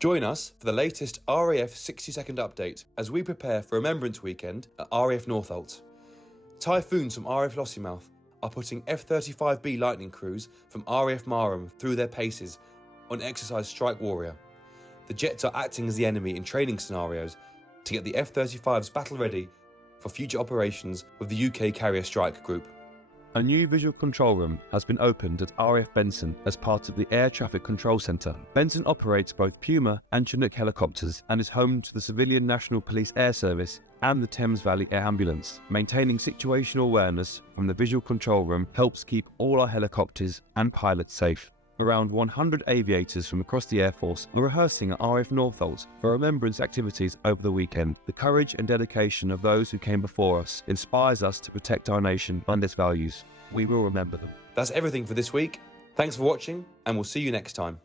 Join us for the latest RAF 60-second update as we prepare for Remembrance Weekend at RAF Northolt. Typhoons from RAF Lossiemouth are putting F-35B Lightning crews from RAF Marham through their paces on exercise Strike Warrior. The jets are acting as the enemy in training scenarios to get the F-35s battle ready for future operations with the UK Carrier Strike Group. A new visual control room has been opened at RAF Benson as part of the Air Traffic Control Centre. Benson operates both Puma and Chinook helicopters and is home to the Civilian National Police Air Service and the Thames Valley Air Ambulance. Maintaining situational awareness from the visual control room helps keep all our helicopters and pilots safe. Around 100 aviators from across the Air Force are rehearsing at RAF Northolt for remembrance activities over the weekend. The courage and dedication of those who came before us inspires us to protect our nation and its values. We will remember them. That's everything for this week. Thanks for watching, and we'll see you next time.